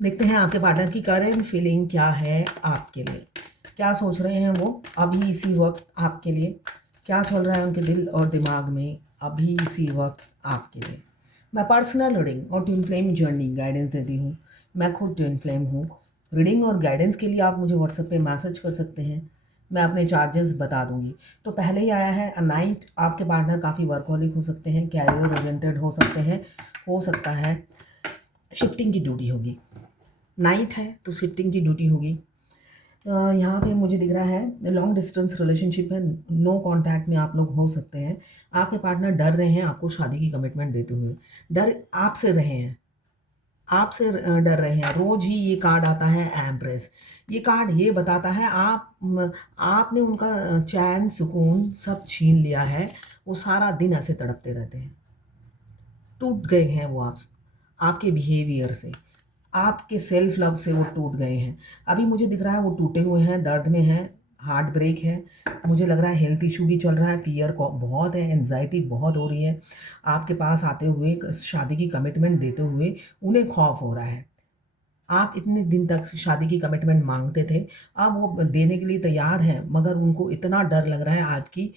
देखते हैं आपके पार्टनर की करंट फीलिंग क्या है आपके लिए, क्या सोच रहे हैं वो अभी इसी वक्त आपके लिए, क्या चल रहा है उनके दिल और दिमाग में अभी इसी वक्त आपके लिए। मैं पर्सनल रीडिंग और ट्विन फ्लेम जर्नी गाइडेंस देती हूँ। मैं खुद ट्विन फ्लेम हूँ। रीडिंग और गाइडेंस के लिए आप मुझे व्हाट्सएप पे मैसेज कर सकते हैं, मैं अपने चार्जेस बता दूंगी। तो पहले ही आया है अ नाइट। आपके पार्टनर काफ़ी वर्कहोलिक हो सकते हैं, कैरियर ओरिएंटेड हो सकते हैं, हो सकता है शिफ्टिंग की ड्यूटी होगी। नाइट है तो शिफ्टिंग की ड्यूटी होगी। यहाँ पे मुझे दिख रहा है लॉन्ग डिस्टेंस रिलेशनशिप है, नो कांटेक्ट में आप लोग हो सकते हैं। आपके पार्टनर डर रहे हैं आपको शादी की कमिटमेंट देते हुए, डर आपसे रहे हैं, आपसे डर रहे हैं। रोज ही ये कार्ड आता है एम्प्रेस। ये कार्ड ये बताता है आपने उनका चैन सुकून सब छीन लिया है। वो सारा दिन ऐसे तड़पते रहते हैं, टूट गए हैं वो आपके बिहेवियर से, आपके सेल्फ लव से वो टूट गए हैं। अभी मुझे दिख रहा है वो टूटे हुए हैं, दर्द में हैं, हार्ट ब्रेक है। मुझे लग रहा है हेल्थ इशू भी चल रहा है, फियर बहुत है, एंजाइटी बहुत हो रही है। आपके पास आते हुए शादी की कमिटमेंट देते हुए उन्हें खौफ हो रहा है। आप इतने दिन तक शादी की कमिटमेंट मांगते थे, अब वो देने के लिए तैयार हैं, मगर उनको इतना डर लग रहा है आपकी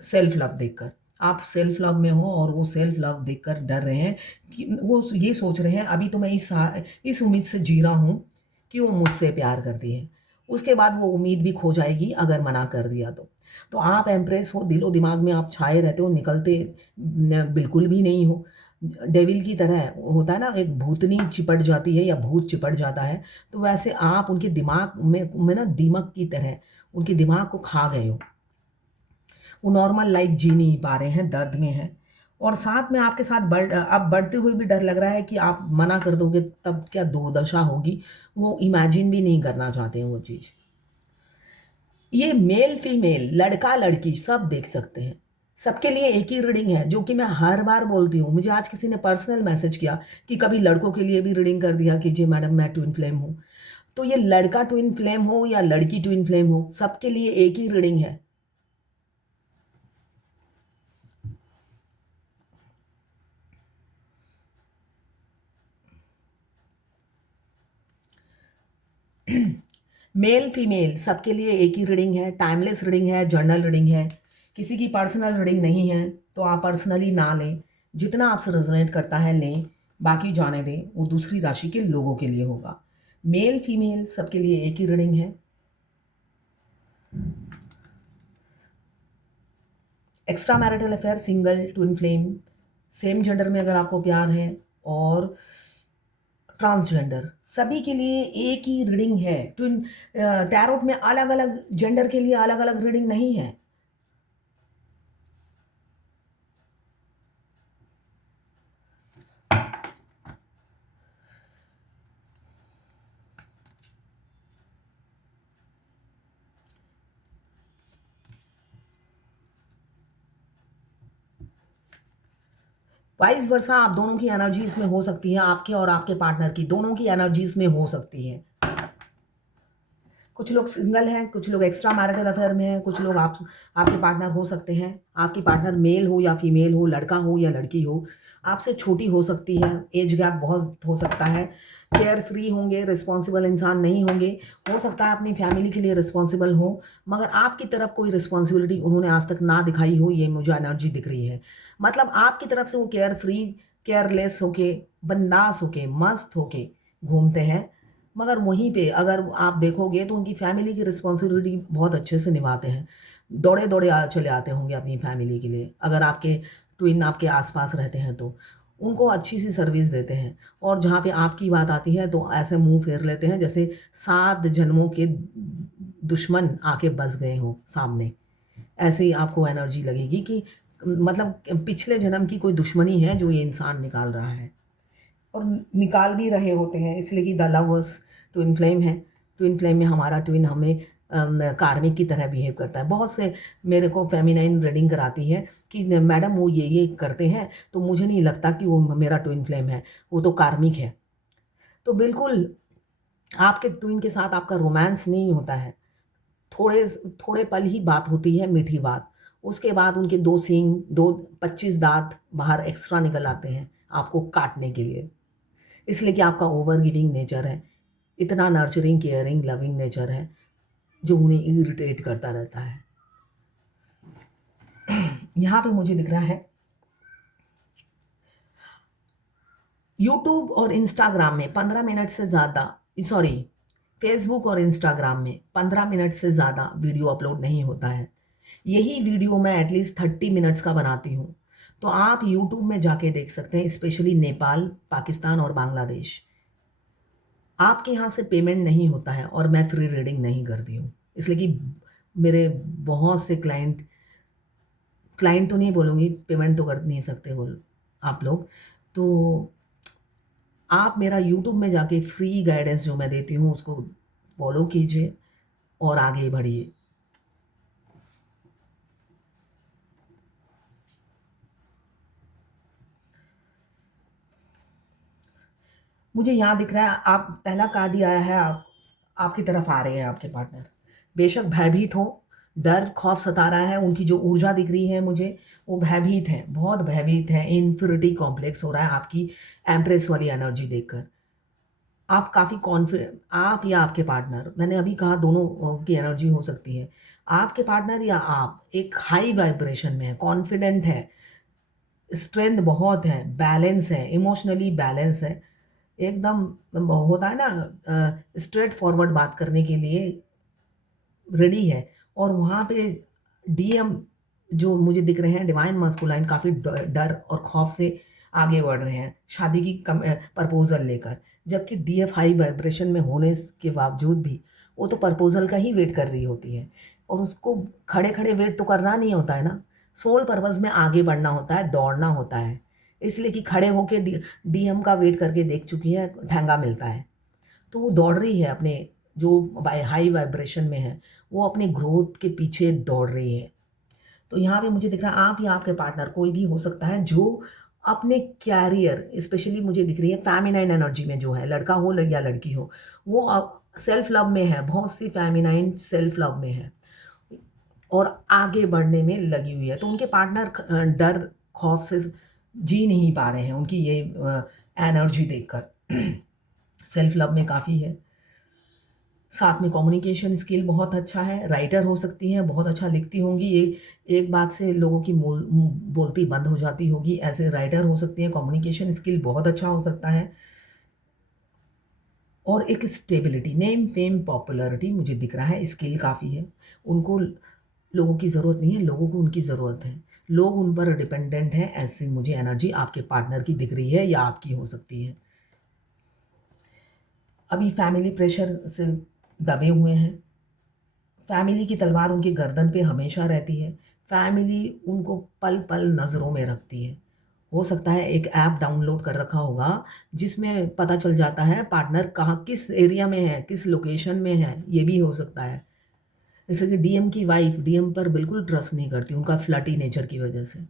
सेल्फ लव देखकर। आप सेल्फ लव में हो और वो सेल्फ लव देखकर डर रहे हैं कि वो ये सोच रहे हैं अभी तो मैं इस उम्मीद से जी रहा हूँ कि वो मुझसे प्यार करती है, उसके बाद वो उम्मीद भी खो जाएगी अगर मना कर दिया तो। तो आप एम्प्रेस हो, दिलो दिमाग में आप छाए रहते हो, निकलते बिल्कुल भी नहीं हो। डेविल की तरह होता है ना, एक भूतनी चिपट जाती है या भूत चिपट जाता है, तो वैसे आप उनके दिमाग में ना दीमक की तरह उनके दिमाग को खा गए हो। वो नॉर्मल लाइफ जी नहीं पा रहे हैं, दर्द में हैं। और साथ में आपके साथ अब बढ़ते हुए भी डर लग रहा है कि आप मना कर दोगे तब क्या दुर्दशा होगी, वो इमेजिन भी नहीं करना चाहते हैं वो चीज़। ये मेल फीमेल लड़का लड़की सब देख सकते हैं, सबके लिए एक ही रीडिंग है, जो कि मैं हर बार बोलती हूँ। मुझे आज किसी ने पर्सनल मैसेज किया कि कभी लड़कों के लिए भी रीडिंग कर दिया कीजिए मैडम, मैं ट्विन फ्लेम हूँ। तो ये लड़का ट्विन फ्लेम हो या लड़की ट्विन फ्लेम हो, सबके लिए एक ही रीडिंग है। मेल फीमेल सबके लिए एक ही रीडिंग है, टाइमलेस रीडिंग है, जर्नल रीडिंग है। किसी की पर्सनल रीडिंग नहीं है तो आप पर्सनली ना लें, जितना आपसे रेजोनेट करता है लें, बाकी जाने दें, वो दूसरी राशि के लोगों के लिए होगा। मेल फीमेल सबके लिए एक ही रीडिंग है। Extra marital affair, single, twin flame, same gender में अगर आपको प्यार है, और ट्रांसजेंडर, सभी के लिए एक ही रीडिंग है। ट्विन टैरोट में अलग अलग जेंडर के लिए अलग अलग रीडिंग नहीं है। वाइस वर्सा आप दोनों की एनर्जी इसमें हो सकती है, आपके और आपके पार्टनर की दोनों की एनर्जी इसमें हो सकती है। कुछ लोग सिंगल हैं, कुछ लोग एक्स्ट्रा मैरिटल अफेयर में हैं, कुछ लोग आपके पार्टनर हो सकते हैं। आपकी पार्टनर मेल हो या फीमेल हो, लड़का हो या लड़की हो, आपसे छोटी हो सकती है, एज गैप बहुत हो सकता है, केयर फ्री होंगे, रिस्पॉन्सिबल इंसान नहीं होंगे। हो सकता है अपनी फैमिली के लिए रिस्पॉन्सिबल हो, मगर आपकी तरफ कोई रिस्पॉन्सिबिलिटी उन्होंने आज तक ना दिखाई हो, ये मुझे एनर्जी दिख रही है। मतलब आपकी तरफ से वो केयर फ्री, केयरलेस होके, बिंदास होके, मस्त होके घूमते हैं, मगर वहीं पे अगर आप देखोगे तो उनकी फैमिली की रिस्पॉन्सिबिलिटी बहुत अच्छे से निभाते हैं। दौड़े-दौड़े चले आते होंगे अपनी फैमिली के लिए, अगर आपके ट्विन आपके आस-पास रहते हैं तो। उनको अच्छी-सी सर्विस देते हैं, और जहाँ पे आपकी बात आती है तो ऐसे मुँह फेर लेते हैं जैसे 7 जन्मों के दुश्मन आके बस गए हों सामने। ऐसे ही आपको एनर्जी लगेगी कि मतलब पिछले जन्म की कोई दुश्मनी है जो ये इंसान निकाल रहा है। और निकाल भी रहे होते हैं, इसलिए कि द लवर्स ट्विन फ्लेम है। ट्विन फ्लेम में हमारा ट्विन हमें कार्मिक की तरह बिहेव करता है। बहुत से मेरे को फेमिनाइन रीडिंग कराती है कि मैडम वो ये करते हैं, तो मुझे नहीं लगता कि वो मेरा ट्विन फ्लेम है, वो तो कार्मिक है। तो बिल्कुल आपके ट्विन के साथ आपका रोमांस नहीं होता है। थोड़े थोड़े पल ही बात होती है, मीठी बात। उसके बाद उनके 2 सींग, 2 25 दाँत बाहर एक्स्ट्रा निकल आते हैं आपको काटने के लिए। इसलिए कि आपका ओवर गिविंग नेचर है, इतना नर्चरिंग, केयरिंग, लविंग नेचर है जो उन्हें इरिटेट करता रहता है। यहाँ पे मुझे दिख रहा है यूट्यूब और इंस्टाग्राम में 15 मिनट से ज़्यादा, सॉरी, फेसबुक और इंस्टाग्राम में 15 मिनट से ज़्यादा वीडियो अपलोड नहीं होता है। यही वीडियो मैं एटलीस्ट 30 मिनट्स का बनाती हूँ। तो आप यूट्यूब में जाके देख सकते हैं, स्पेशली नेपाल, पाकिस्तान और बांग्लादेश। आपके यहाँ से पेमेंट नहीं होता है और मैं फ्री रीडिंग नहीं करती हूँ, इसलिए कि मेरे बहुत से क्लाइंट, क्लाइंट तो नहीं बोलूँगी, पेमेंट तो कर नहीं सकते वो आप लोग। तो आप मेरा यूट्यूब में जाके फ्री गाइडेंस जो मैं देती हूँ उसको फॉलो कीजिए और आगे बढ़िए। मुझे यहाँ दिख रहा है, आप पहला कार्ड ही आया है, आप आपकी तरफ आ रहे हैं आपके पार्टनर। बेशक भयभीत हो, डर खौफ सता रहा है, उनकी जो ऊर्जा दिख रही है मुझे वो भयभीत है, बहुत भयभीत है, इन्फिनिटी कॉम्प्लेक्स हो रहा है आपकी एम्प्रेस वाली एनर्जी देखकर। आप काफ़ी कॉन्फिडेंट, आप या आपके पार्टनर, मैंने अभी कहा दोनों की एनर्जी हो सकती है। आपके पार्टनर या आप एक हाई वाइब्रेशन में है, कॉन्फिडेंट है, स्ट्रेंथ बहुत है, बैलेंस है, इमोशनली बैलेंस है, एकदम होता है ना स्ट्रेट फॉरवर्ड बात करने के लिए रेडी है। और वहाँ पे डीएम जो मुझे दिख रहे हैं, डिवाइन मस्कुलाइन, काफ़ी डर और खौफ से आगे बढ़ रहे हैं शादी की प्रपोजल लेकर। जबकि डीएफ हाई वाइब्रेशन में होने के बावजूद भी वो तो प्रपोजल का ही वेट कर रही होती है, और उसको खड़े खड़े वेट तो करना नहीं होता है ना, सोल पर्पज़ में आगे बढ़ना होता है, दौड़ना होता है। इसलिए कि खड़े होके डीएम का वेट करके देख चुकी है, ठेंगा मिलता है। तो वो दौड़ रही है अपने, जो हाई वाइब्रेशन में है वो अपने ग्रोथ के पीछे दौड़ रही है। तो यहाँ पे मुझे दिख रहा है आप या आपके पार्टनर कोई भी हो सकता है जो अपने कैरियर, स्पेशली मुझे दिख रही है फेमिनाइन एनर्जी में जो है, लड़का हो या लड़की हो, वो सेल्फ लव में है, बहुत सी फेमिनाइन सेल्फ लव में है और आगे बढ़ने में लगी हुई है। तो उनके पार्टनर डर खौफ से जी नहीं पा रहे हैं, उनकी ये एनर्जी देखकर सेल्फ लव में काफ़ी है। साथ में कम्युनिकेशन स्किल बहुत अच्छा है, राइटर हो सकती हैं, बहुत अच्छा लिखती होंगी, एक बात से लोगों की बोलती बंद हो जाती होगी, ऐसे राइटर हो सकती हैं, कम्युनिकेशन स्किल बहुत अच्छा हो सकता है। और एक स्टेबिलिटी, नेम, फेम, पॉपुलैरिटी मुझे दिख रहा है, स्किल काफ़ी है। उनको लोगों की ज़रूरत नहीं है, लोगों को उनकी ज़रूरत है। लोग उन पर डिपेंडेंट हैं, ऐसी मुझे एनर्जी आपके पार्टनर की दिख रही है या आपकी हो सकती है। अभी फैमिली प्रेशर से दबे हुए हैं, फैमिली की तलवार उनकी गर्दन पे हमेशा रहती है, फैमिली उनको पल पल नज़रों में रखती है। हो सकता है एक ऐप डाउनलोड कर रखा होगा जिसमें पता चल जाता है पार्टनर कहाँ, किस एरिया में है, किस लोकेशन में है, ये भी हो सकता है। जैसे कि डीएम की वाइफ डीएम पर बिल्कुल ट्रस्ट नहीं करती, उनका फ्लर्टी नेचर की वजह से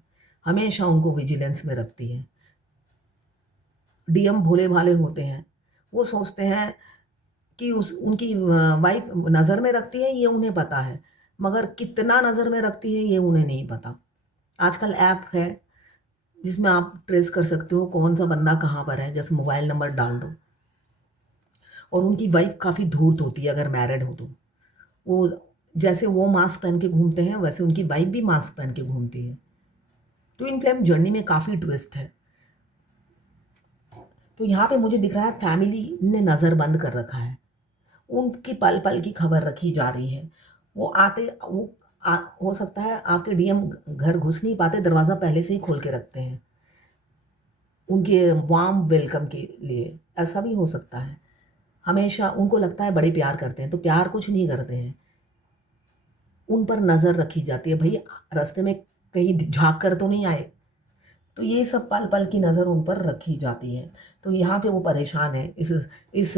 हमेशा उनको विजिलेंस में रखती है। डीएम भोले भाले होते हैं, वो सोचते हैं कि उस उनकी वाइफ़ नज़र में रखती है ये उन्हें पता है, मगर कितना नज़र में रखती है ये उन्हें नहीं पता। आजकल ऐप है जिसमें आप ट्रेस कर सकते हो कौन-सा बंदा कहाँ पर है, जस्ट मोबाइल नंबर डाल दो। और उनकी वाइफ़ काफ़ी धूर्त होती है अगर मैरिड हो तो। वो जैसे वो मास्क पहन के घूमते हैं वैसे उनकी वाइफ़ भी मास्क पहन के घूमती है। ट्विन फ्लेम जर्नी में काफ़ी ट्विस्ट है। तो यहाँ पे मुझे दिख रहा है फैमिली ने नज़र बंद कर रखा है। उनकी पल-पल की खबर रखी जा रही है। वो आते वो हो सकता है आपके डीएम घर घुस नहीं पाते, दरवाज़ा पहले से ही खोल के रखते हैं, उनके वार्म वेलकम के लिए, ऐसा भी हो सकता है। हमेशा उनको लगता है बड़े प्यार करते हैं, तो प्यार कुछ नहीं करते हैं। उन पर नज़र रखी जाती है, भई रास्ते में कहीं झाँक कर तो नहीं आए। तो ये सब पल-पल की नज़र उन पर रखी जाती है। तो यहाँ पे वो परेशान हैं, इस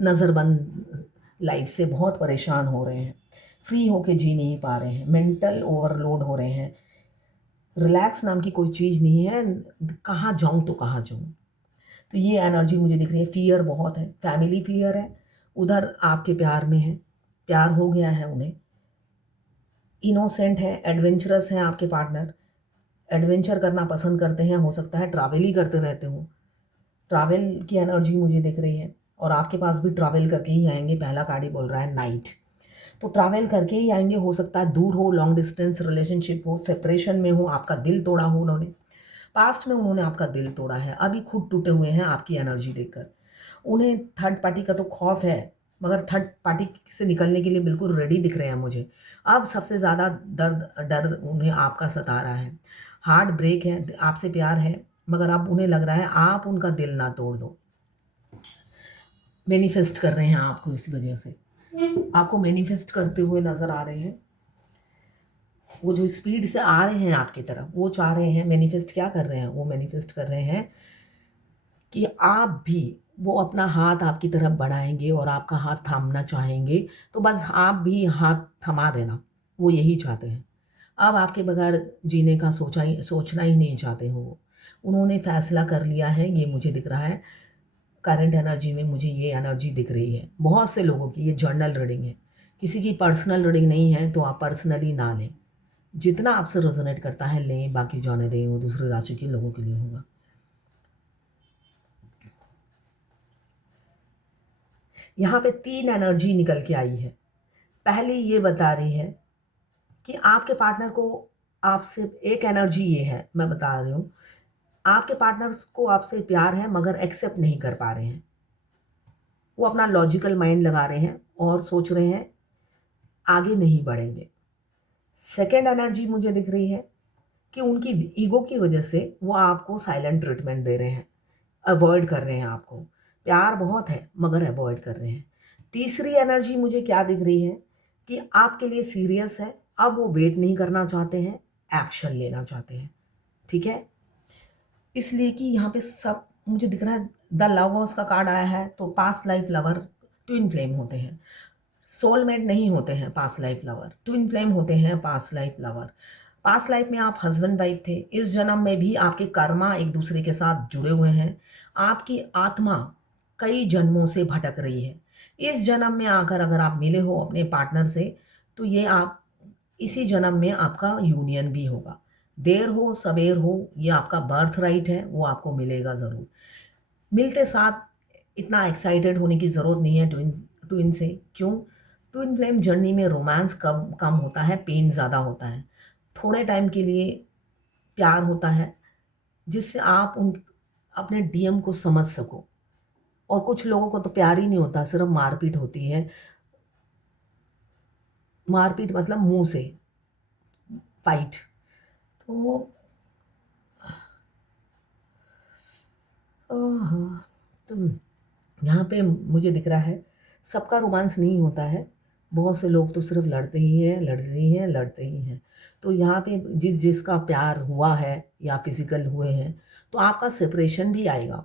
नज़रबंद लाइफ़ से बहुत परेशान हो रहे हैं। फ्री होके जी नहीं पा रहे हैं, मेंटल ओवरलोड हो रहे हैं। रिलैक्स नाम की कोई चीज़ नहीं है, कहाँ जाऊँ तो कहाँ जाऊँ? तो ये एनर्जी मुझे दिख रही है, फ़ियर बहुत है, फैमिली फ़ियर है, उधर आपके प्यार में है, प्यार हो गया है उन्हें। इनोसेंट है, एडवेंचरस हैं आपके पार्टनर, एडवेंचर करना पसंद करते हैं, हो सकता है ट्रैवल ही करते रहते हों। ट्रैवल की एनर्जी मुझे दिख रही है और आपके पास भी ट्रैवल करके ही आएंगे। पहला कार्ड ही बोल रहा है नाइट, तो ट्रैवल करके ही आएंगे। हो सकता है दूर हो, लॉन्ग डिस्टेंस रिलेशनशिप हो, सेपरेशन में हो, आपका दिल तोड़ा हो उन्होंने, पास्ट में उन्होंने आपका दिल तोड़ा है, अभी खुद टूटे हुए हैं आपकी एनर्जी देखकर। उन्हें थर्ड पार्टी का तो खौफ है, मगर थर्ड पार्टी से निकलने के लिए बिल्कुल रेडी दिख रहे हैं मुझे। अब सबसे ज़्यादा डर उन्हें आपका सता रहा है, हार्ट ब्रेक है, आपसे प्यार है, मगर अब उन्हें लग रहा है आप उनका दिल ना तोड़ दो। मैनिफेस्ट कर रहे हैं आपको, इस वजह से आपको मैनिफेस्ट करते हुए नज़र आ रहे हैं। वो जो स्पीड से आ रहे हैं आपकी तरफ, वो चाह रहे हैं, मैनिफेस्ट क्या कर रहे हैं, वो मैनिफेस्ट कर रहे हैं कि आप भी, वो अपना हाथ आपकी तरफ बढ़ाएंगे और आपका हाथ थामना चाहेंगे, तो बस आप भी हाथ थमा देना, वो यही चाहते हैं। अब आपके बगैर जीने का सोचना ही नहीं चाहते हो वो। उन्होंने फैसला कर लिया है, ये मुझे दिख रहा है। करंट एनर्जी में मुझे ये एनर्जी दिख रही है बहुत से लोगों की। ये जर्नल रीडिंग है, किसी की पर्सनल रीडिंग नहीं है, तो आप पर्सनली ना लें। जितना आपसे रेजोनेट करता है लें, बाकी जाने दें, वो दूसरी राशि के लोगों के लिए होगा। यहाँ पे 3 एनर्जी निकल के आई है। पहली ये बता रही है कि आपके पार्टनर को आपसे, एक एनर्जी ये है, मैं बता रही हूँ, आपके पार्टनर्स को आपसे प्यार है मगर एक्सेप्ट नहीं कर पा रहे हैं। वो अपना लॉजिकल माइंड लगा रहे हैं और सोच रहे हैं आगे नहीं बढ़ेंगे। सेकेंड एनर्जी मुझे दिख रही है कि उनकी ईगो की वजह से वो आपको साइलेंट ट्रीटमेंट दे रहे हैं, अवॉइड कर रहे हैं आपको। प्यार बहुत है मगर अवॉइड कर रहे हैं। तीसरी एनर्जी मुझे क्या दिख रही है कि आपके लिए सीरियस है, अब वो वेट नहीं करना चाहते हैं, एक्शन लेना चाहते हैं। ठीक है, इसलिए कि यहाँ पे सब मुझे दिख रहा है, द लवर्स का कार्ड आया है, तो past life lover twin flame होते हैं, सोलमेट नहीं होते हैं। Past life lover twin flame होते हैं। Past life lover, past life में आप हस्बैंड वाइफ थे, इस जन्म में भी आपके कर्मा एक दूसरे के साथ जुड़े हुए हैं। आपकी आत्मा कई जन्मों से भटक रही है। इस जन्म में आकर अगर आप मिले हो अपने पार्टनर से, तो ये आप, इसी जन्म में आपका यूनियन भी होगा। देर हो सवेर हो, ये आपका बर्थ राइट है, वो आपको मिलेगा ज़रूर। मिलते साथ इतना एक्साइटेड होने की ज़रूरत नहीं है ट्विन से। क्यों? ट्विन फ्लेम जर्नी में रोमांस कम होता है, पेन ज़्यादा होता है। थोड़े टाइम के लिए प्यार होता है जिससे आप उन अपने डीएम को समझ सको। और कुछ लोगों को तो प्यार ही नहीं होता, सिर्फ मारपीट होती है। मारपीट मतलब मुंह से फाइट। तो तो यहाँ पे मुझे दिख रहा है सबका रोमांस नहीं होता है। बहुत से लोग तो सिर्फ लड़ते ही हैं, लड़ते ही हैं, लड़ते ही हैं। तो यहाँ पे जिसका प्यार हुआ है या फिजिकल हुए हैं, तो आपका सेपरेशन भी आएगा।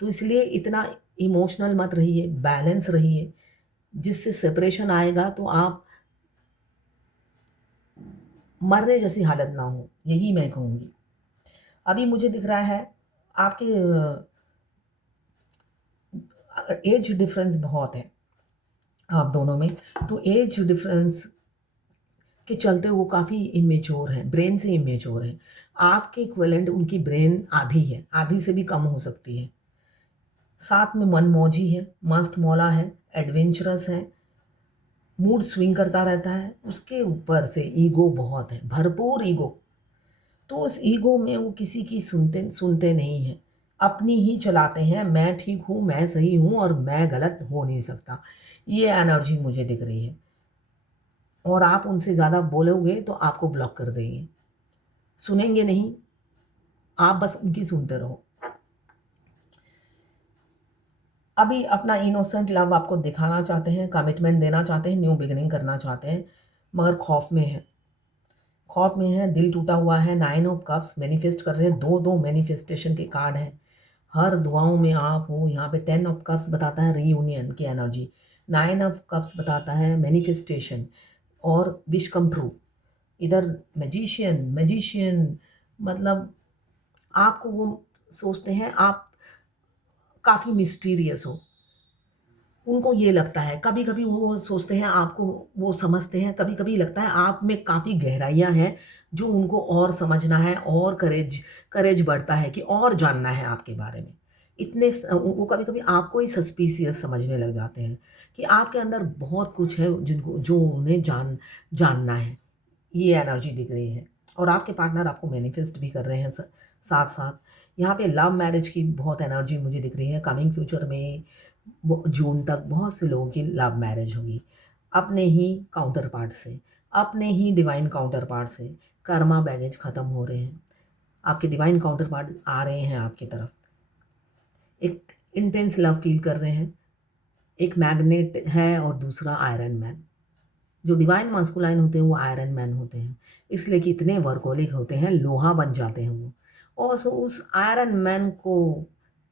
तो इसलिए इतना इमोशनल मत रहिए, बैलेंस रहिए। जिससे सेपरेशन आएगा तो आप मरने जैसी हालत ना हो, यही मैं कहूँगी। अभी मुझे दिख रहा है आपके एज डिफरेंस बहुत है आप दोनों में। तो एज डिफरेंस के चलते वो काफ़ी इमेच्योर हैं, ब्रेन से इमेच्योर हैं। आपके इक्विवेलेंट उनकी ब्रेन आधी है, आधी से भी कम हो सकती है। साथ में मनमौजी है, मस्त मौला है, एडवेंचरस है, मूड स्विंग करता रहता है। उसके ऊपर से ईगो बहुत है, भरपूर ईगो। तो उस ईगो में वो किसी की सुनते नहीं हैं, अपनी ही चलाते हैं। मैं ठीक हूँ, मैं सही हूँ और मैं गलत हो नहीं सकता, ये एनर्जी मुझे दिख रही है। और आप उनसे ज़्यादा बोलोगे तो आपको ब्लॉक कर देंगे, सुनेंगे नहीं, आप बस उनकी सुनते रहो। अभी अपना इनोसेंट लव आपको दिखाना चाहते हैं, कमिटमेंट देना चाहते हैं, न्यू बिगिनिंग करना चाहते हैं, मगर खौफ में है, खौफ में है, दिल टूटा हुआ है। 9 ऑफ कप्स मैनिफेस्ट कर रहे हैं, दो मैनिफेस्टेशन के कार्ड हैं। हर दुआओं में आप हो। यहाँ पे 10 ऑफ कप्स बताता है रीयूनियन की एनर्जी, 9 ऑफ कप्स बताता है मैनिफेस्टेशन और विश कम ट्रू। इधर मैजिशियन मतलब आपको वो सोचते हैं आप काफ़ी मिस्टीरियस हो। उनको ये लगता है, कभी कभी वो सोचते हैं आपको, वो समझते हैं, कभी कभी लगता है आप में काफ़ी गहराइयाँ हैं जो उनको और समझना है, और करेज बढ़ता है कि और जानना है आपके बारे में। वो कभी कभी आपको ही सस्पिशियस समझने लग जाते हैं कि आपके अंदर बहुत कुछ है जिनको जो उन्हें जानना है। ये एनर्जी दिख रही है और आपके पार्टनर आपको मैनिफेस्ट भी कर रहे हैं साथ साथ। यहाँ पे लव मैरिज की बहुत एनर्जी मुझे दिख रही है। कमिंग फ्यूचर में जून तक बहुत से लोगों की लव मैरिज होगी अपने ही काउंटर पार्ट से, अपने ही डिवाइन काउंटर पार्ट से। कर्मा बैगेज ख़त्म हो रहे हैं, आपके डिवाइन काउंटर पार्ट आ रहे हैं आपकी तरफ, एक इंटेंस लव फील कर रहे हैं। एक मैग्नेट है और दूसरा आयरन मैन। जो डिवाइन मास्कुलाइन होते हैं वो आयरन मैन होते हैं, इसलिए कि इतने वर्कोलिक होते हैं, लोहा बन जाते हैं वो। और सो उस आयरन मैन को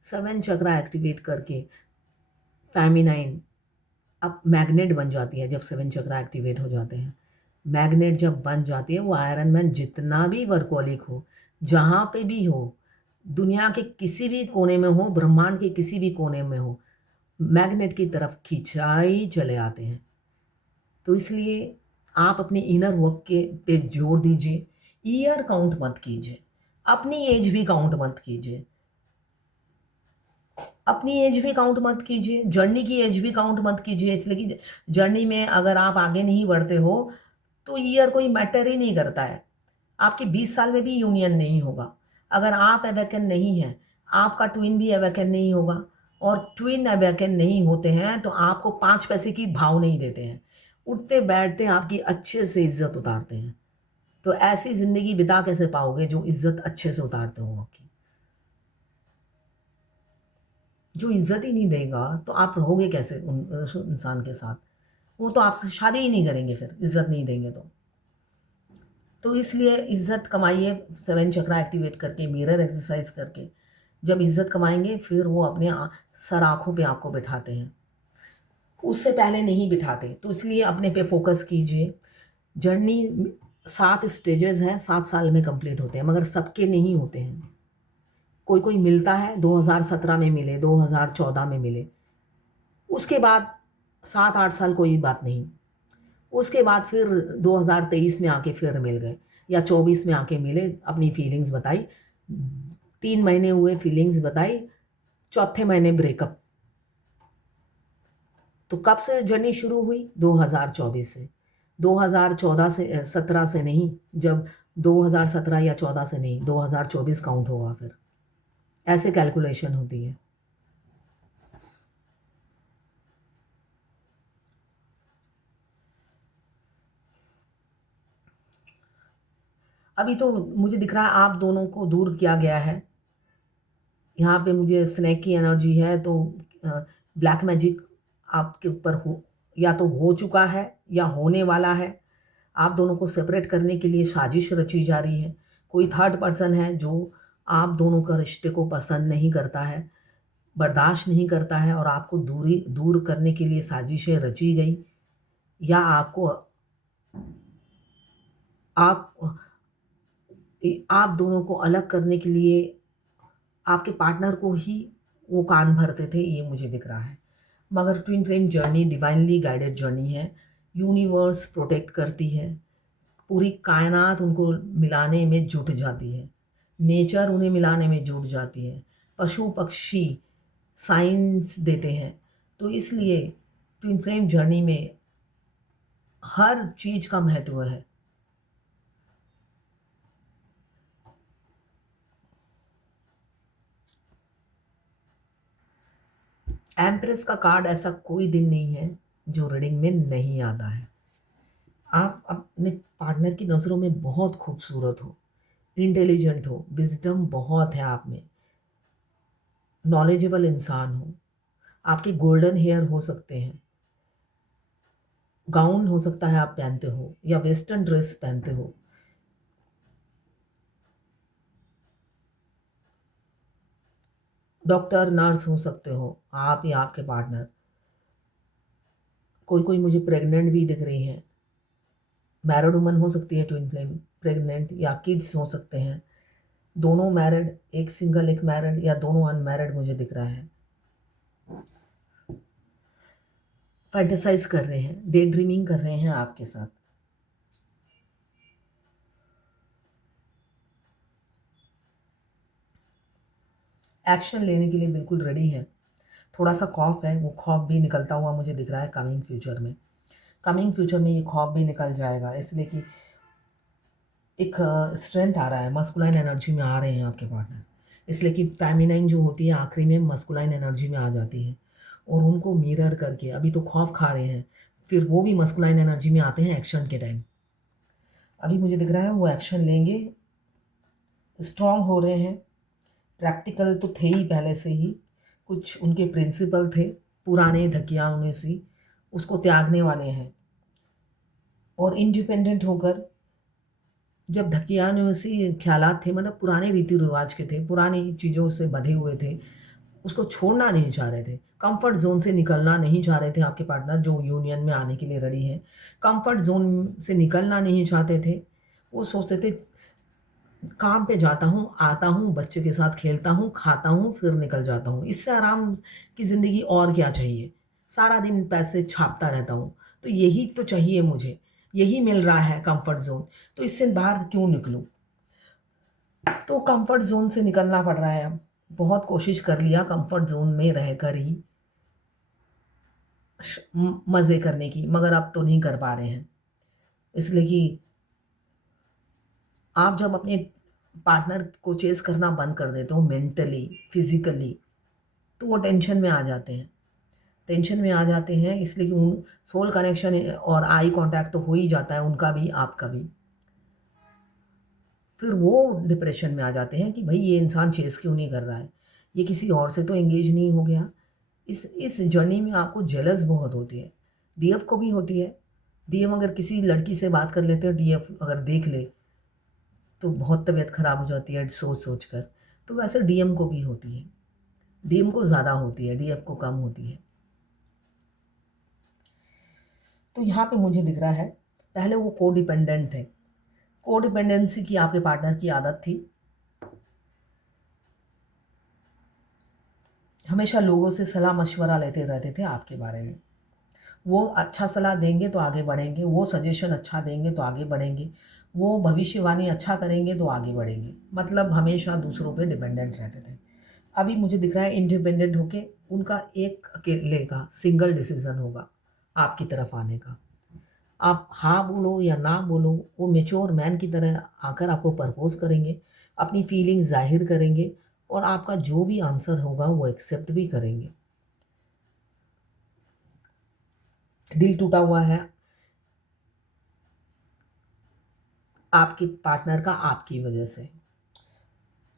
7 चक्रा एक्टिवेट करके फेमिनाइन अब मैग्नेट बन जाती है। जब 7 चक्रा एक्टिवेट हो जाते हैं, मैग्नेट जब बन जाती है, वो आयरन मैन जितना भी वर्कोलिक हो, जहाँ पे भी हो, दुनिया के किसी भी कोने में हो, ब्रह्मांड के किसी भी कोने में हो, मैग्नेट की तरफ खिंचाई चले आते हैं। तो इसलिए आप अपने इनर वर्क के पे जोर दीजिए। ईयर काउंट मत कीजिए, अपनी एज भी काउंट मत कीजिए, अपनी एज भी काउंट मत कीजिए, जर्नी की एज भी काउंट मत कीजिए। इसलिए कि जर्नी में अगर आप आगे नहीं बढ़ते हो तो ईयर कोई मैटर ही नहीं करता है। आपके 20 साल में भी यूनियन नहीं होगा अगर आप अवेकन नहीं हैं। आपका ट्विन भी अवेकन नहीं होगा, और ट्विन अवेकन नहीं होते हैं तो आपको 5 पैसे की भाव नहीं देते हैं। उठते बैठते आपकी अच्छे से इज्जत उतारते हैं। तो ऐसी ज़िंदगी बिता कैसे पाओगे जो इज्जत अच्छे से उतारते हो आपकी? जो इज्जत ही नहीं देगा तो आप रहोगे कैसे उस इंसान के साथ? वो तो आपसे शादी ही नहीं करेंगे फिर, इज्जत नहीं देंगे तो। तो इसलिए इज्जत कमाइए 7 चक्रा एक्टिवेट करके, मिरर एक्सरसाइज करके। जब इज्जत कमाएंगे फिर वो अपने सर आँखों पे आपको बिठाते हैं, उससे पहले नहीं बिठाते। तो इसलिए अपने पे फोकस कीजिए। जर्नी 7 स्टेजेस हैं, 7 साल में कंप्लीट होते हैं, मगर सबके नहीं होते हैं। कोई कोई मिलता है 2017 में मिले, 2014 में मिले, उसके बाद 7-8 साल कोई बात नहीं, उसके बाद फिर 2023 में आके फिर मिल गए, या 24 में आके मिले, अपनी फीलिंग्स बताई, 3 महीने हुए, फीलिंग्स बताई, चौथे महीने ब्रेकअप। तो कब से जर्नी शुरू हुई? 2024 से। 2014 से 17 से नहीं, जब 2017 या 14 से नहीं, 2024 काउंट होगा फिर। ऐसे कैलकुलेशन होती है। अभी तो मुझे दिख रहा है आप दोनों को दूर किया गया है। यहाँ पे मुझे स्नेक की एनर्जी है, तो ब्लैक मैजिक आपके ऊपर हो, या तो हो चुका है या होने वाला है। आप दोनों को सेपरेट करने के लिए साजिश रची जा रही है। कोई थर्ड पर्सन है जो आप दोनों का रिश्ते को पसंद नहीं करता है, बर्दाश्त नहीं करता है, और आपको दूर करने के लिए साजिशें रची गई, या आप आप दोनों को अलग करने के लिए आपके पार्टनर को ही वो कान भरते थे, ये मुझे दिख रहा है। मगर twin flame journey divinely guided journey है। यूनिवर्स प्रोटेक्ट करती है, पूरी कायनात उनको मिलाने में जुट जाती है, नेचर उन्हें मिलाने में जुट जाती है, पशु पक्षी साइंस देते हैं। तो इसलिए ट्विन फ्लेम जर्नी में हर चीज़ का महत्व है। एम्प्रेस का कार्ड ऐसा कोई दिन नहीं है जो रीडिंग में नहीं आता है। आप अपने पार्टनर की नज़रों में बहुत खूबसूरत हो, इंटेलिजेंट हो, विजडम बहुत है आप में, नॉलेजेबल इंसान हो। आपके गोल्डन हेयर हो सकते हैं, गाउन हो सकता है आप पहनते हो, या वेस्टर्न ड्रेस पहनते हो। डॉक्टर नर्स हो सकते हो आप या आपके पार्टनर। कोई कोई मुझे प्रेग्नेंट भी दिख रही हैं। मैरिड वुमन हो सकती है ट्विन फ्लेम प्रेग्नेंट, या किड्स हो सकते हैं, दोनों मैरिड, एक सिंगल एक मैरिड, या दोनों अनमैरिड मुझे दिख रहा है। फैंटेसाइज कर रहे हैं, डे ड्रीमिंग कर रहे हैं आपके साथ। एक्शन लेने के लिए बिल्कुल रेडी हैं। थोड़ा सा खौफ है, वो खौफ भी निकलता हुआ मुझे दिख रहा है कमिंग फ्यूचर में। कमिंग फ्यूचर में ये खौफ भी निकल जाएगा, इसलिए कि एक स्ट्रेंथ आ रहा है, मस्कुलाइन एनर्जी में आ रहे हैं आपके पार्टनर। इसलिए कि फेमिनाइन जो होती है आखिरी में मस्कुलाइन एनर्जी में आ जाती है, और उनको मिरर करके अभी तो खौफ खा रहे हैं, फिर वो भी मस्कुलाइन एनर्जी में आते हैं एक्शन के टाइम। अभी मुझे दिख रहा है वो एक्शन लेंगे, स्ट्रांग हो रहे हैं। प्रैक्टिकल तो थे ही पहले से ही, कुछ उनके प्रिंसिपल थे पुराने धकिया उन्हें सी, उसको त्यागने वाले हैं और इंडिपेंडेंट होकर, जब धकियाने से ख्यालात थे मतलब पुराने रीति रिवाज के थे, पुरानी चीज़ों से बंधे हुए थे, उसको छोड़ना नहीं चाह रहे थे। कंफर्ट ज़ोन से निकलना नहीं चाह रहे थे आपके पार्टनर जो यूनियन में आने के लिए रेडी हैं। कंफर्ट ज़ोन से निकलना नहीं चाहते थे। वो सोचते थे काम पे जाता हूँ, आता हूँ, बच्चे के साथ खेलता हूँ, खाता हूँ, फिर निकल जाता हूँ। इससे आराम की ज़िंदगी और क्या चाहिए? सारा दिन पैसे छापता रहता हूँ, तो यही तो चाहिए मुझे। यही मिल रहा है कंफर्ट ज़ोन, तो इससे बाहर क्यों निकलूँ? तो कंफर्ट ज़ोन से निकलना पड़ रहा है अब। बहुत कोशिश कर लिया कंफर्ट ज़ोन में रहकर ही मज़े करने की, मगर अब तो नहीं कर पा रहे हैं। इसलिए कि आप जब अपने पार्टनर को चेज़ करना बंद कर देते हो मेंटली, फिज़िकली, तो वो टेंशन में आ जाते हैं। टेंशन में आ जाते हैं इसलिए कि उन सोल कनेक्शन और आई कॉन्टैक्ट तो हो ही जाता है उनका भी, आपका भी। फिर वो डिप्रेशन में आ जाते हैं कि भई ये इंसान चेज़ क्यों नहीं कर रहा है? ये किसी और से तो एंगेज नहीं हो गया। इस जर्नी में आपको जेलस बहुत होती है। डीएफ को भी होती है। डीएम अगर किसी लड़की से बात कर लेते हो, डीएफ अगर देख ले, तो बहुत तबीयत ख़राब हो जाती है सोच-सोच कर। तो वैसे डीएम को भी होती है। डीएम को ज़्यादा होती है, डीएफ को कम होती है। तो यहाँ पे मुझे दिख रहा है, पहले वो कोडिपेंडेंट थे। कोडिपेंडेंसी की आपके पार्टनर की आदत थी। हमेशा लोगों से सलाह-मशवरा लेते रहते थे आपके बारे में। वो अच्छा सलाह देंगे तो आगे बढ़ेंगे, वो सजेशन अच्छा देंगे तो आगे बढ़ेंगे, वो भविष्यवाणी अच्छा करेंगे तो आगे बढ़ेंगे। मतलब हमेशा दूसरों पे डिपेंडेंट रहते थे। अभी मुझे दिख रहा है इंडिपेंडेंट होके उनका एक अकेले का सिंगल डिसीज़न होगा आपकी तरफ आने का। आप हाँ बोलो या ना बोलो, वो मैच्योर मैन की तरह आकर आपको प्रपोज़ करेंगे, अपनी फीलिंग्स ज़ाहिर करेंगे और आपका जो भी आंसर होगा वो एक्सेप्ट भी करेंगे। दिल टूटा हुआ है आपके पार्टनर का आपकी वजह से।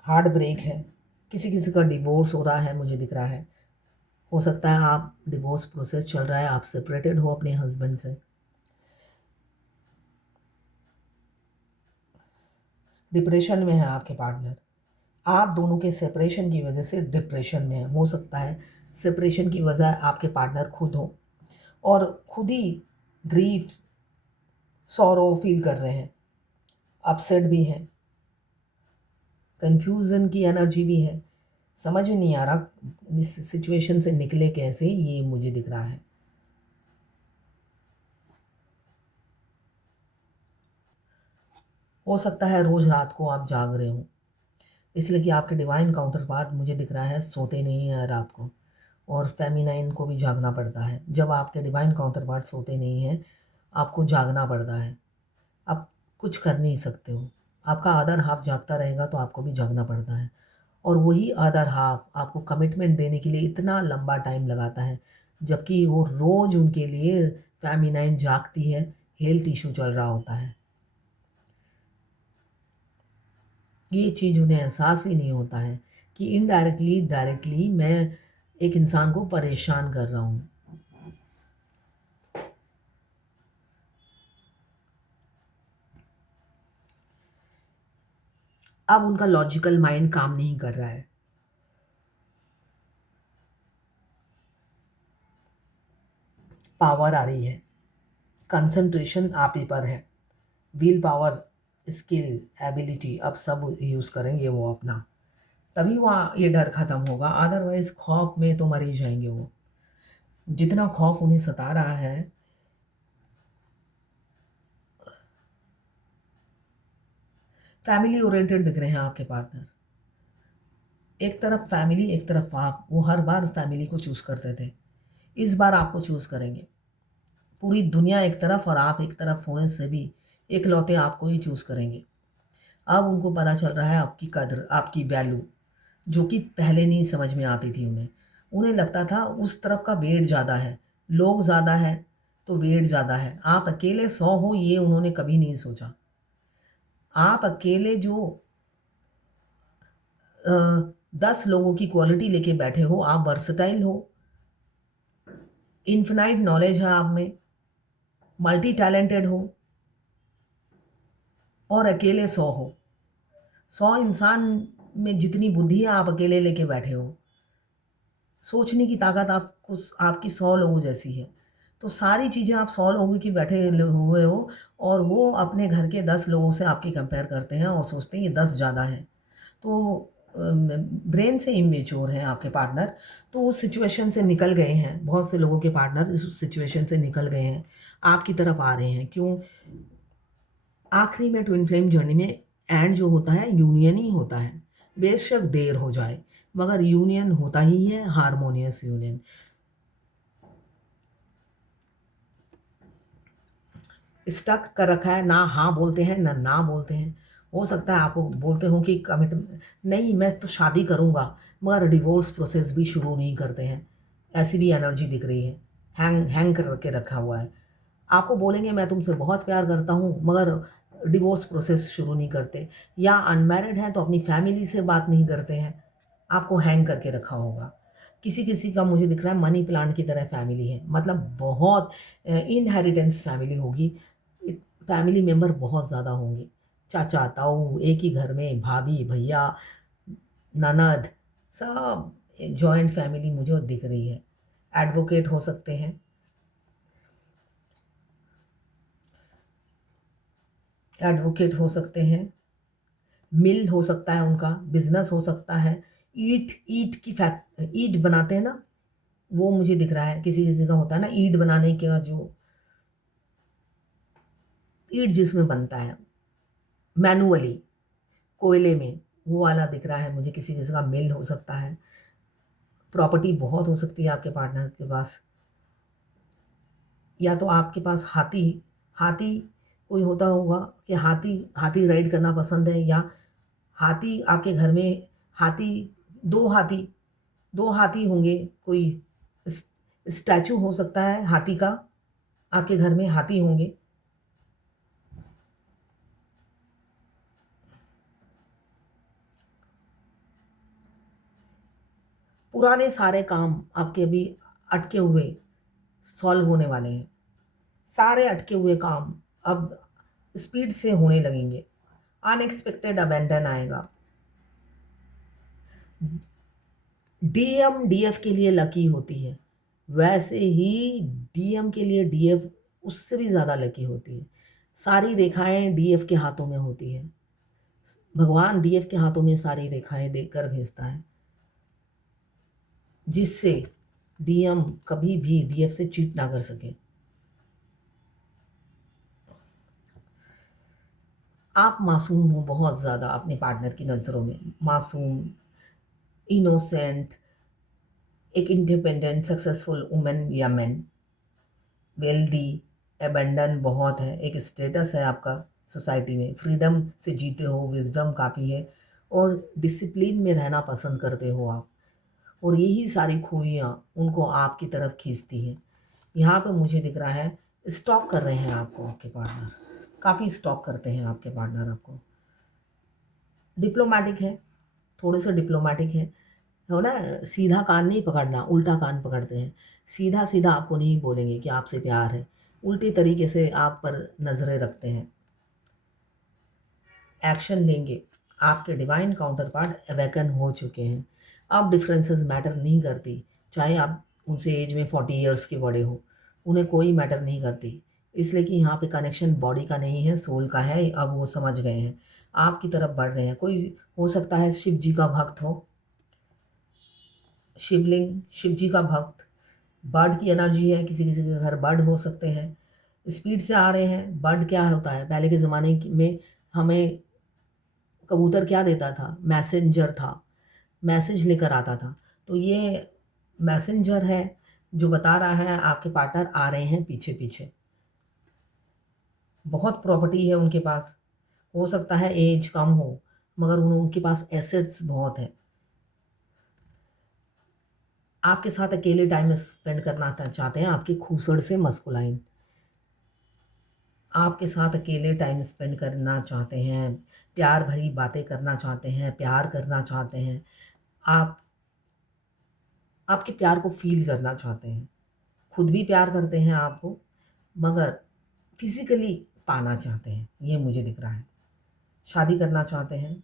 हार्ट ब्रेक है, किसी-किसी का डिवोर्स हो रहा है मुझे दिख रहा है। हो सकता है आप डिवोर्स प्रोसेस चल रहा है, आप सेपरेटेड हो अपने हस्बैंड से। डिप्रेशन में है आपके पार्टनर। आप दोनों के सेपरेशन की वजह से डिप्रेशन में है। हो सकता है सेपरेशन की वजह आपके पार्टनर खुद हो और खुद ही ग्रीफ, सॉरो फील कर रहे हैं, अपसेट भी हैं, कन्फ्यूज़न की एनर्जी भी है। समझ में नहीं आ रहा इस सिचुएशन से निकले कैसे, ये मुझे दिख रहा है। हो सकता है रोज़ रात को आप जाग रहे हो, इसलिए कि आपके डिवाइन काउंटर पार्ट मुझे दिख रहा है सोते नहीं हैं रात को, और फेमिनाइन को भी जागना पड़ता है। जब आपके डिवाइन काउंटर पार्ट सोते नहीं हैं, आपको जागना पड़ता है। आप कुछ कर नहीं सकते हो। आपका अदर हाफ़ जागता रहेगा तो आपको भी जागना पड़ता है, और वही अदर हाफ़ आपको कमिटमेंट देने के लिए इतना लंबा टाइम लगाता है, जबकि वो रोज़ उनके लिए फेमिनाइन जागती है, हेल्थ इश्यू चल रहा होता है। ये चीज़ उन्हें एहसास ही नहीं होता है कि इनडायरेक्टली डायरेक्टली मैं एक इंसान को परेशान कर रहा हूँ। अब उनका लॉजिकल माइंड काम नहीं कर रहा है। पावर आ रही है, कंसंट्रेशन आप ही पर है। विल पावर, स्किल, एबिलिटी अब सब यूज़ करेंगे वो अपना। तभी वहाँ ये डर खत्म होगा, अदरवाइज़ खौफ में तो मर ही जाएँगे वो। जितना खौफ उन्हें सता रहा है, फैमिली ओरिएंटेड दिख रहे हैं आपके पार्टनर। एक तरफ फैमिली, एक तरफ आप, वो हर बार फैमिली को चूज़ करते थे, इस बार आपको चूज़ करेंगे। पूरी दुनिया एक तरफ और आप एक तरफ होने से भी इकलौते आपको ही चूज़ करेंगे। अब उनको पता चल रहा है आपकी कद्र, आपकी वैल्यू, जो कि पहले नहीं समझ में आती थी उन्हें। उन्हें लगता था उस तरफ का वेट ज़्यादा है, लोग ज़्यादा है तो वेट ज़्यादा है। आप अकेले 100 हो ये उन्होंने कभी नहीं सोचा। आप अकेले जो 10 लोगों की क्वालिटी लेके बैठे हो, आप वर्सटाइल हो, इन्फिनाइट नॉलेज है आप में, मल्टी टैलेंटेड हो और अकेले 100 हो। 100 इंसान में जितनी बुद्धि है आप अकेले लेके बैठे हो। सोचने की ताकत आपको आपकी 100 लोगों जैसी है। तो सारी चीज़ें आप 100 लोगों की बैठे हुए हो और वो अपने घर के 10 लोगों से आपकी कंपेयर करते हैं और सोचते हैं ये 10 ज़्यादा हैं। तो ब्रेन से इमेच्योर हैं आपके पार्टनर, तो उस सिचुएशन से निकल गए हैं। बहुत से लोगों के पार्टनर इस सिचुएशन से निकल गए हैं, आपकी तरफ आ रहे हैं। क्यों? आखिरी में ट्विन फ्लेम जर्नी में एंड जो होता है यूनियन ही होता है, बेशक देर हो जाए मगर यूनियन होता ही है, हारमोनियस यूनियन। स्टक कर रखा है, ना हाँ बोलते हैं ना बोलते हैं। हो सकता है आपको बोलते हो कि कमिट नहीं, मैं तो शादी करूँगा, मगर डिवोर्स प्रोसेस भी शुरू नहीं करते हैं। ऐसी भी एनर्जी दिख रही है, हैंग हैंग करके रखा हुआ है। आपको बोलेंगे मैं तुमसे बहुत प्यार करता हूँ, मगर डिवोर्स प्रोसेस शुरू नहीं करते, या अनमैरिड हैं तो अपनी फैमिली से बात नहीं करते हैं। आपको हैंग करके रखा होगा। किसी किसी का मुझे दिख रहा है मनी प्लांट की तरह फैमिली है, मतलब बहुत इनहेरिटेंस फैमिली होगी। फैमिली मेंबर बहुत ज़्यादा होंगे, चाचा ताऊ, एक ही घर में भाभी भैया ननद, सब जॉइंट फैमिली मुझे दिख रही है। एडवोकेट हो सकते हैं, एडवोकेट हो सकते हैं, मिल हो सकता है उनका, बिजनेस हो सकता है। ईट ईट की फैक्ट ईट बनाते हैं ना, वो मुझे दिख रहा है। किसी किसी का होता है ना ईट बनाने का, जो ईट जिसमें बनता है मैनुअली कोयले में, वो वाला दिख रहा है मुझे। किसी किसी का मिल हो सकता है। प्रॉपर्टी बहुत हो सकती है आपके पार्टनर के पास, या तो आपके पास हाथी हाथी कोई होता होगा कि हाथी हाथी राइड करना पसंद है, या हाथी आपके घर में, हाथी, दो हाथी, दो हाथी होंगे। कोई स्टैचू हो सकता है हाथी का, आपके घर में हाथी होंगे। पुराने सारे काम आपके अभी अटके हुए सॉल्व होने वाले हैं। सारे अटके हुए काम अब स्पीड से होने लगेंगे। अनएक्सपेक्टेड अबेंडन आएगा। डीएम डीएफ के लिए लकी होती है, वैसे ही डीएम के लिए डीएफ उससे भी ज़्यादा लकी होती है। सारी रेखाएं डीएफ के हाथों में होती है। भगवान डीएफ के हाथों में सारी रेखाएं देकर भेजता है, जिससे डीएम कभी भी डीएफ से चीट ना कर सके। आप मासूम हो बहुत ज़्यादा अपने पार्टनर की नज़रों में, मासूम, इनोसेंट, एक इंडिपेंडेंट सक्सेसफुल वुमेन या मैन, वेल्दी, एबंडन बहुत है, एक स्टेटस है आपका सोसाइटी में, फ्रीडम से जीते हो, विजडम काफ़ी है और डिसिप्लिन में रहना पसंद करते हो आप। और यही सारी खूबियाँ उनको आपकी तरफ खींचती हैं। यहाँ पे मुझे दिख रहा है स्टॉक कर रहे हैं आपको आपके पार्टनर, काफ़ी स्टॉक करते हैं आपके पार्टनर आपको। डिप्लोमेटिक है, थोड़े से डिप्लोमेटिक है, हो ना। सीधा कान नहीं पकड़ना, उल्टा कान पकड़ते हैं। सीधा सीधा आपको नहीं बोलेंगे कि आपसे प्यार है, उल्टे तरीके से आप पर नज़रें रखते हैं, एक्शन लेंगे। आपके डिवाइन काउंटर पार्ट अवेकन हो चुके हैं। अब डिफरेंसेस मैटर नहीं करती, चाहे आप उनसे एज में 40 ईयर्स के बड़े हो, उन्हें कोई मैटर नहीं करती। इसलिए कि यहाँ पे कनेक्शन बॉडी का नहीं है, सोल का है। अब वो समझ गए हैं, आपकी तरफ बढ़ रहे हैं। कोई हो सकता है शिव जी का भक्त हो, शिवलिंग, शिव जी का भक्त। बर्ड की एनर्जी है, किसी किसी के घर बर्ड हो सकते हैं, स्पीड से आ रहे हैं। बर्ड क्या होता है? पहले के ज़माने में हमें कबूतर क्या देता था? मैसेंजर था। मैसेज लेकर आता था। तो ये मैसेंजर है जो बता रहा है आपके पार्टनर आ रहे हैं पीछे पीछे। बहुत प्रॉपर्टी है उनके पास, हो सकता है एज कम हो, मगर उनके पास एसेट्स बहुत हैं। आपके साथ अकेले टाइम स्पेंड करना चाहते हैं, आपकी खूसड़ से मस्कुलाइन। आपके साथ अकेले टाइम स्पेंड करना चाहते हैं, प्यार भरी बातें करना चाहते हैं, प्यार करना चाहते हैं। आप आपके प्यार को फ़ील करना चाहते हैं। खुद भी प्यार करते हैं आपको, मगर फिज़िकली पाना चाहते हैं, ये मुझे दिख रहा है। शादी करना चाहते हैं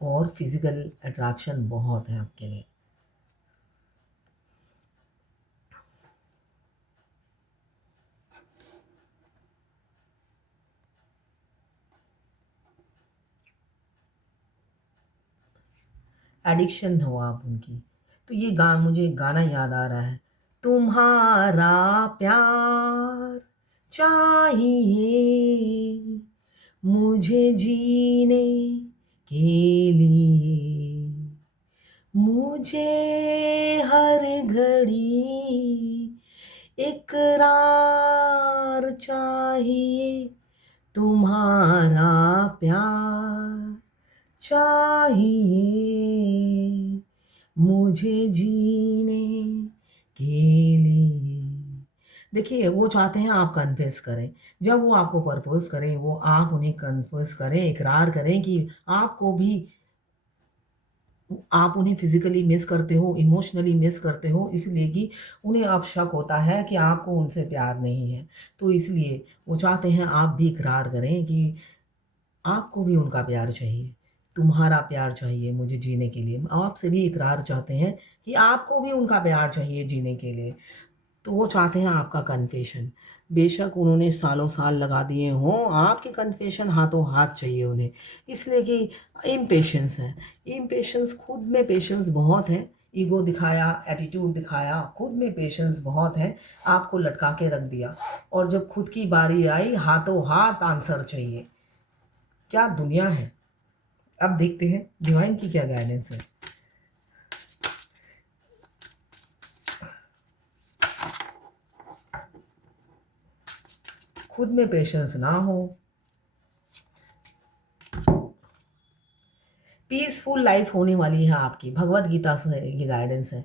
और फिज़िकल अट्रैक्शन बहुत है आपके लिए। एडिक्शन हो आप उनकी। तो ये मुझे एक गाना याद आ रहा है, तुम्हारा प्यार चाहिए मुझे जीने के लिए, मुझे हर घड़ी इकरार चाहिए, तुम्हारा प्यार चाहिए मुझे जीने के लिए। देखिए वो चाहते हैं आप कन्फेस करें। जब वो आपको प्रपोज करें, वो आप उन्हें कन्फेस करें, इकरार करें कि आपको भी आप उन्हें फिज़िकली मिस करते हो, इमोशनली मिस करते हो, इसलिए कि उन्हें अब शक होता है कि आपको उनसे प्यार नहीं है। तो इसलिए वो चाहते हैं आप भी इकरार करें कि आपको भी उनका प्यार चाहिए, तुम्हारा प्यार चाहिए मुझे जीने के लिए। आपसे भी इकरार चाहते हैं कि आपको भी उनका प्यार चाहिए जीने के लिए। तो वो चाहते हैं आपका कन्फेशन। बेशक उन्होंने सालों-साल लगा दिए हों, आपके कन्फेशन हाथों-हाथ चाहिए उन्हें। इसलिए कि इम्पेशंस है। इम्पेशंस खुद में पेशेंस बहुत है। ईगो दिखाया, एटीट्यूड दिखाया, खुद में पेशेंस बहुत है, आपको लटका के रख दिया और जब खुद की बारी आई, हाथों-हाथ आंसर चाहिए। क्या दुनिया है! अब देखते हैं डिवाइन की क्या गाइडेंस है। खुद में पेशेंस ना हो, पीसफुल लाइफ होने वाली है आपकी, भगवत गीता से ये गाइडेंस है।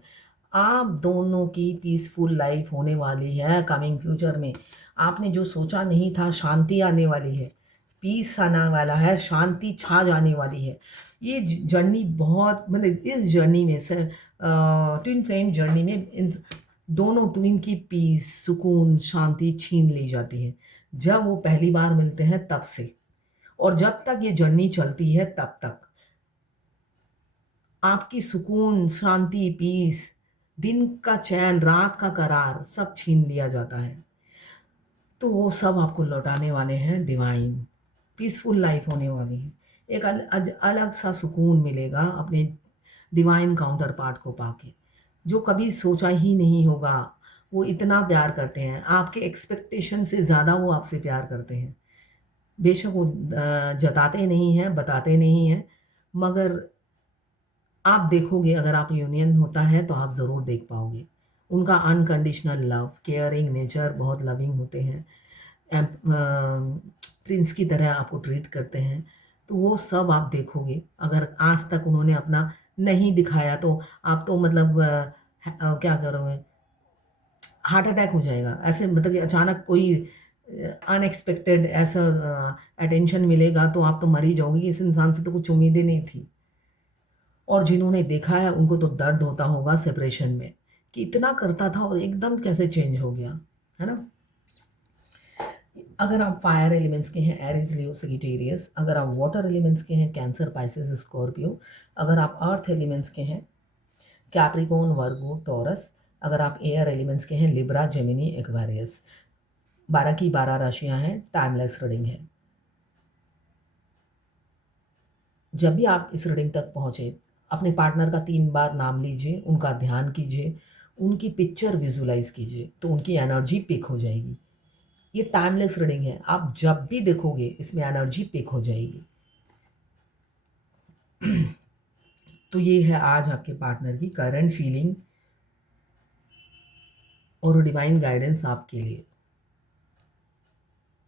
आप दोनों की पीसफुल लाइफ होने वाली है कमिंग फ्यूचर में। आपने जो सोचा नहीं था, शांति आने वाली है, पीस आने वाला है, शांति छा जाने वाली है। ये जर्नी बहुत मतलब इस जर्नी में से ट्विन फ्लेम जर्नी में इन दोनों ट्विन की पीस, सुकून, शांति छीन ली जाती है। जब वो पहली बार मिलते हैं तब से और जब तक ये जर्नी चलती है तब तक। आपकी सुकून, शांति, पीस, दिन का चैन, रात का करार सब छीन लिया जाता है। तो वो सब आपको लौटाने वाले हैं डिवाइन। पीसफुल लाइफ होने वाली है। एक अलग सा सुकून मिलेगा अपने डिवाइन काउंटर पार्ट को पाके, जो कभी सोचा ही नहीं होगा। वो इतना प्यार करते हैं, आपके एक्सपेक्टेशन से ज़्यादा वो आपसे प्यार करते हैं। बेशक वो जताते नहीं हैं, बताते नहीं हैं, मगर आप देखोगे अगर आप यूनियन होता है तो आप ज़रूर देख पाओगे। उनका अनकंडीशनल लव, केयरिंग नेचर, बहुत लविंग होते हैं। प्रिंस की तरह आपको ट्रीट करते हैं। तो वो सब आप देखोगे। अगर आज तक उन्होंने अपना नहीं दिखाया तो आप तो मतलब क्या करोगे? हार्ट अटैक हो जाएगा। ऐसे मतलब कि अचानक कोई अनएक्सपेक्टेड ऐसा अटेंशन मिलेगा तो आप तो मर ही जाओगे। इस इंसान से तो कुछ उम्मीदें नहीं थी। और जिन्होंने देखा है उनको तो दर्द होता होगा सेपरेशन में कि इतना करता था और एकदम कैसे चेंज हो गया, है ना? अगर आप फायर एलिमेंट्स के हैं एरीज लियो सगिटेरियस, अगर आप वाटर एलिमेंट्स के हैं कैंसर पाइसेस स्कॉर्पियो, अगर आप अर्थ एलिमेंट्स के हैं कैप्रिकॉर्न वर्गो टॉरस, अगर आप एयर एलिमेंट्स के हैं लिब्रा जेमिनी एक्वेरियस। 12 की 12 राशियां हैं, टाइमलेस रीडिंग है। जब भी आप इस रीडिंग तक पहुँचे, अपने पार्टनर का 3 बार नाम लीजिए, उनका ध्यान कीजिए, उनकी पिक्चर विजुलाइज़ कीजिए, तो उनकी एनर्जी पिक हो जाएगी। ये टाइमलेस रीडिंग है, आप जब भी देखोगे इसमें एनर्जी पिक हो जाएगी। तो ये है आज आपके पार्टनर की करंट फीलिंग और डिवाइन गाइडेंस आपके लिए।